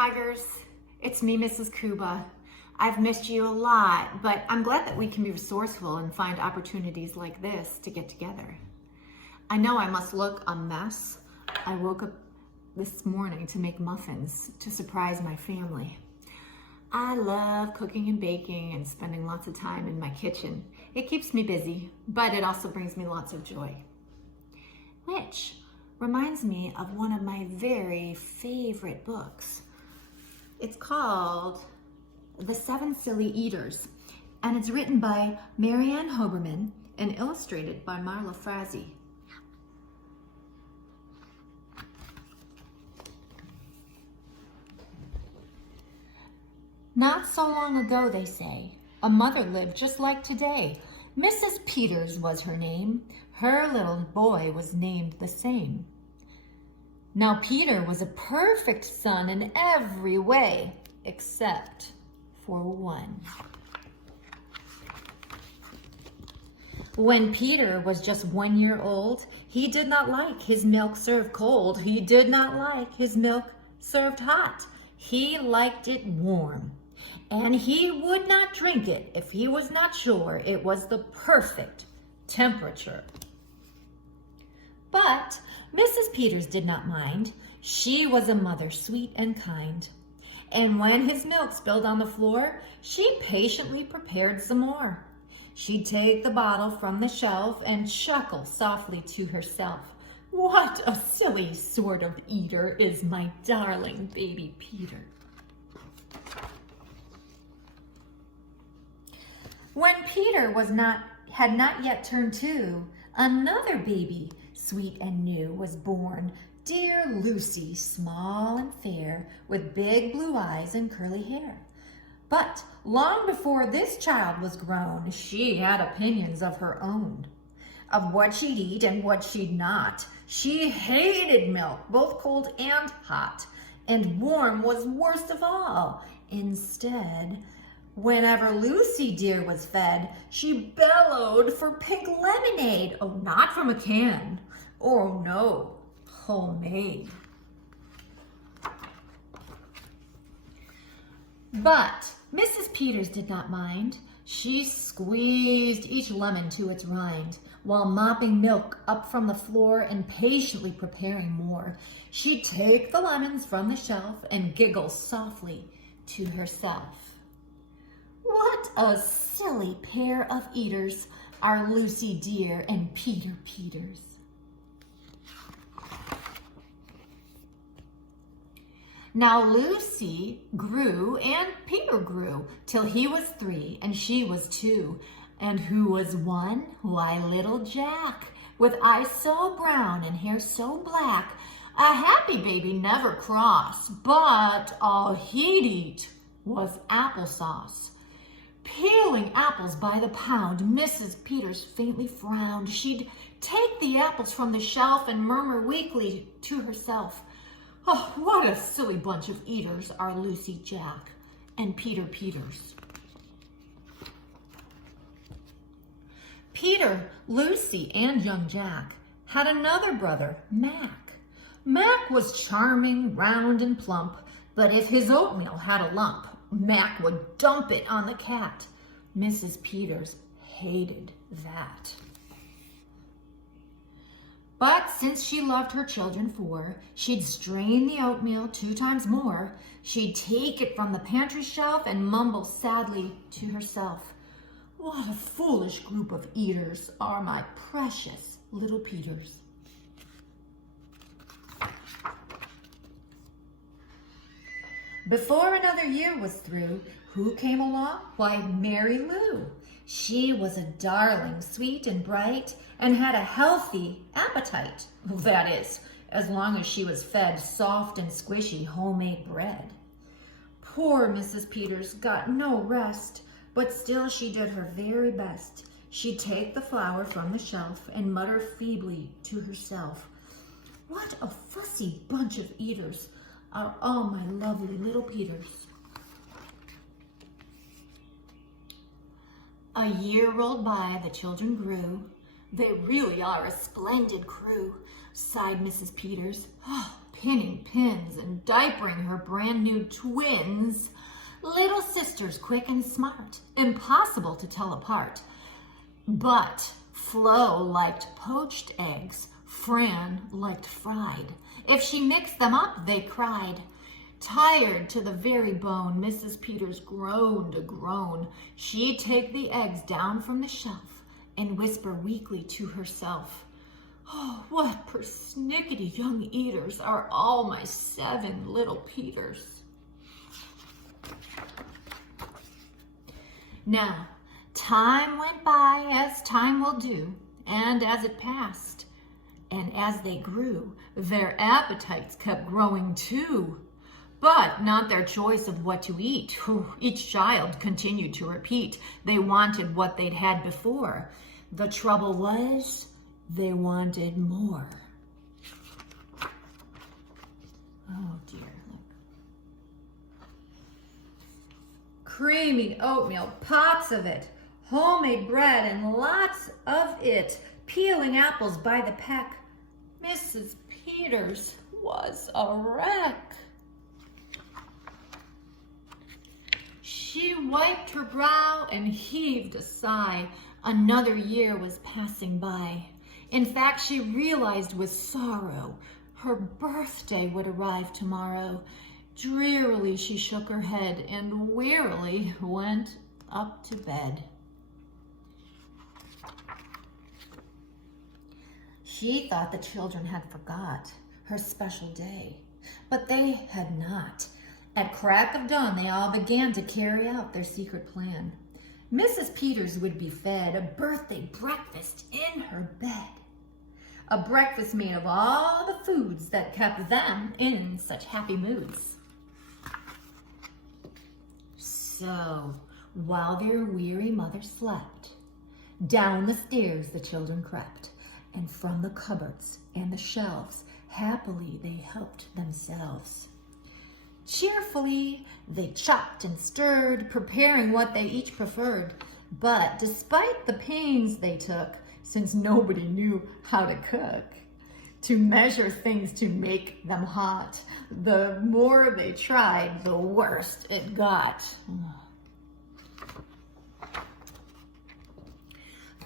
Tigers. It's me, Mrs. Kuba. I've missed you a lot, but I'm glad that we can be resourceful and find opportunities like this to get together. I know I must look a mess. I woke up this morning to make muffins to surprise my family. I love cooking and baking and spending lots of time in my kitchen. It keeps me busy, but it also brings me lots of joy. Which reminds me of one of my very favorite books. It's called The 7 Silly Eaters, and it's written by Marianne Hoberman and illustrated by Marla Frazee. Not so long ago, they say, a mother lived just like today. Mrs. Peters was her name. Her little boy was named the same. Now Peter was a perfect son in every way, except for one. When Peter was just 1 year old, he did not like his milk served cold. He did not like his milk served hot. He liked it warm. And he would not drink it if he was not sure it was the perfect temperature. But Mrs. Peters did not mind. She was a mother sweet and kind. And when his milk spilled on the floor, she patiently prepared some more. She'd take the bottle from the shelf and chuckle softly to herself. What a silly sort of eater is my darling baby Peter. When Peter had not yet turned 2, another baby, sweet and new, was born. Dear Lucy, small and fair, with big blue eyes and curly hair. But long before this child was grown, she had opinions of her own, of what she'd eat and what she'd not. She hated milk, both cold and hot, and warm was worst of all. Instead, whenever Lucy dear was fed, she bellowed for pink lemonade. Oh, not from a can. Oh no, homemade. But Mrs. Peters did not mind. She squeezed each lemon to its rind, while mopping milk up from the floor and patiently preparing more. She'd take the lemons from the shelf and giggle softly to herself. What a silly pair of eaters are Lucy dear and Peter Peters. Now Lucy grew and Peter grew till he was 3 and she was 2. And who was 1? Why, little Jack, with eyes so brown and hair so black. A happy baby, never cross, but all he'd eat was applesauce. Peeling apples by the pound, Mrs. Peters faintly frowned. She'd take the apples from the shelf and murmur weakly to herself, "Oh, what a silly bunch of eaters are Lucy, Jack, and Peter Peters." Peter, Lucy, and young Jack had another brother, Mac. Mac was charming, round, and plump, but if his oatmeal had a lump, Mac would dump it on the cat. Mrs. Peters hated that. But since she loved her children 4, she'd strain the oatmeal 2 times more. She'd take it from the pantry shelf and mumble sadly to herself, "What a foolish group of eaters are my precious little Peters." Before another year was through, who came along? Why, Mary Lou. She was a darling, sweet and bright, and had a healthy appetite. That is, as long as she was fed soft and squishy homemade bread. Poor Mrs. Peters got no rest, but still she did her very best. She'd take the flour from the shelf and mutter feebly to herself, "What a fussy bunch of eaters are all my lovely little Peters." A year rolled by, the children grew. "They really are a splendid crew," sighed Mrs. Peters. "Oh, pinning pins and diapering her brand new twins. Little sisters, quick and smart, impossible to tell apart. But Flo liked poached eggs, Fran liked fried. If she mixed them up, they cried. Tired to the very bone, Mrs. Peters groaned a groan. She'd take the eggs down from the shelf and whisper weakly to herself, "Oh, what persnickety young eaters are all my 7 little Peters." Now, time went by as time will do, and as it passed, and as they grew, their appetites kept growing too. But not their choice of what to eat. Each child continued to repeat. They wanted what they'd had before. The trouble was, they wanted more. Oh dear, look. Creamy oatmeal, pots of it. Homemade bread and lots of it. Peeling apples by the peck. Mrs. Peters was a wreck. She wiped her brow and heaved a sigh. Another year was passing by. In fact, she realized with sorrow her birthday would arrive tomorrow. Drearily she shook her head and wearily went up to bed. She thought the children had forgot her special day, but they had not. At crack of dawn, they all began to carry out their secret plan. Mrs. Peters would be fed a birthday breakfast in her bed. A breakfast made of all the foods that kept them in such happy moods. So, while their weary mother slept, down the stairs the children crept, and from the cupboards and the shelves, happily they helped themselves. Cheerfully, they chopped and stirred, preparing what they each preferred. But despite the pains they took, since nobody knew how to cook, to measure things to make them hot, the more they tried, the worse it got.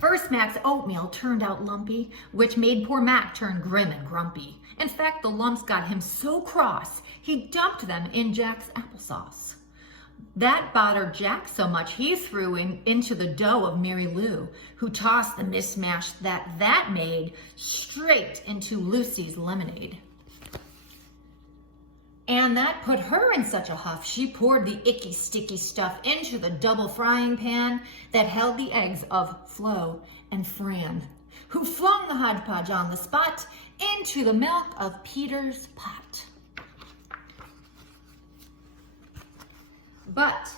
First, Mac's oatmeal turned out lumpy, which made poor Mac turn grim and grumpy. In fact, the lumps got him so cross, he dumped them in Jack's applesauce. That bothered Jack so much, he threw into the dough of Mary Lou, who tossed the mismatch that made straight into Lucy's lemonade. And that put her in such a huff, she poured the icky, sticky stuff into the double frying pan that held the eggs of Flo and Fran, who flung the hodgepodge on the spot into the milk of Peter's pot. But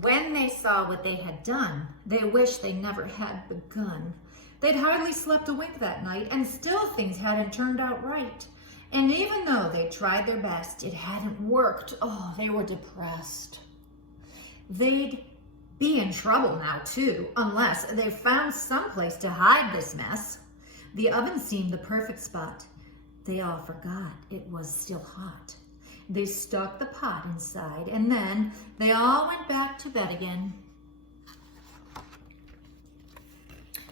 when they saw what they had done, they wished they never had begun. They'd hardly slept a wink that night, and still things hadn't turned out right. And even though they tried their best, it hadn't worked. Oh, they were depressed. They'd be in trouble now, too, unless they found someplace to hide this mess. The oven seemed the perfect spot. They all forgot it was still hot. They stuck the pot inside, and then they all went back to bed again.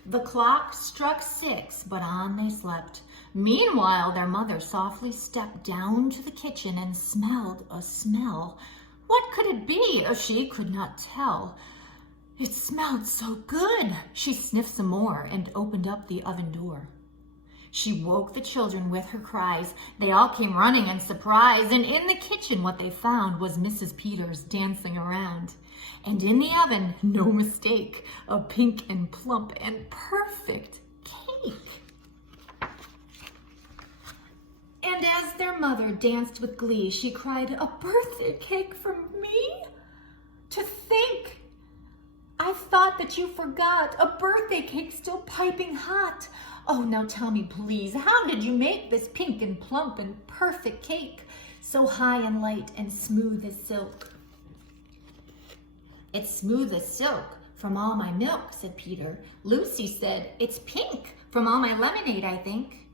The clock struck 6, but on they slept. Meanwhile, their mother softly stepped down to the kitchen and smelled a smell. What could it be? She could not tell. It smelled so good. She sniffed some more and opened up the oven door. She woke the children with her cries. They all came running in surprise, and in the kitchen what they found was Mrs. Peters dancing around. And in the oven, no mistake, a pink and plump and perfect cake. And as their mother danced with glee, she cried, "A birthday cake for me? To think, I thought that you forgot a birthday cake still piping hot. Oh, now tell me, please, how did you make this pink and plump and perfect cake, so high and light and smooth as silk?" "It's smooth as silk from all my milk," said Peter. "Lucy said it's pink from all my lemonade, I think."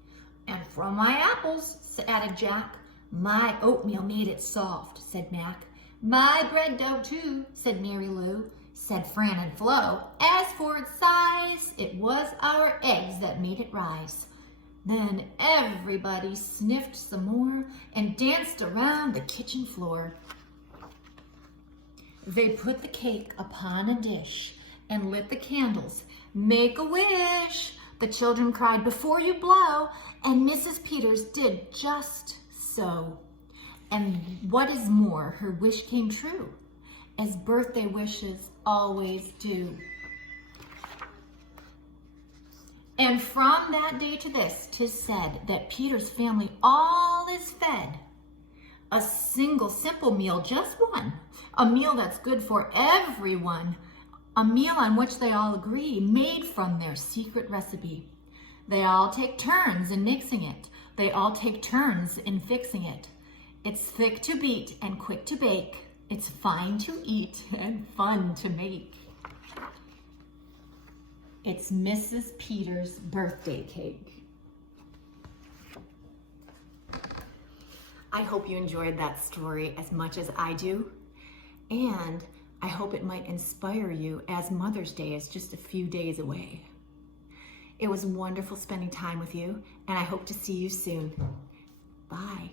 And from my apples, added Jack. My oatmeal made it soft, said Mac. My bread dough too, said Mary Lou. Said Fran and Flo. As for its size, it was our eggs that made it rise. Then everybody sniffed some more and danced around the kitchen floor. They put the cake upon a dish and lit the candles. Make a wish, the children cried, before you blow, and Mrs. Peters did just so. And what is more, her wish came true, as birthday wishes always do. And from that day to this, 'tis said that Peter's family all is fed a single simple meal, just one, a meal that's good for everyone, a meal on which they all agree, made from their secret recipe. They all take turns in mixing it. They all take turns in fixing it. It's thick to beat and quick to bake. It's fine to eat and fun to make. It's Mrs. Peters' birthday cake. I hope you enjoyed that story as much as I do, and I hope it might inspire you as Mother's Day is just a few days away. It was wonderful spending time with you, and I hope to see you soon. Bye.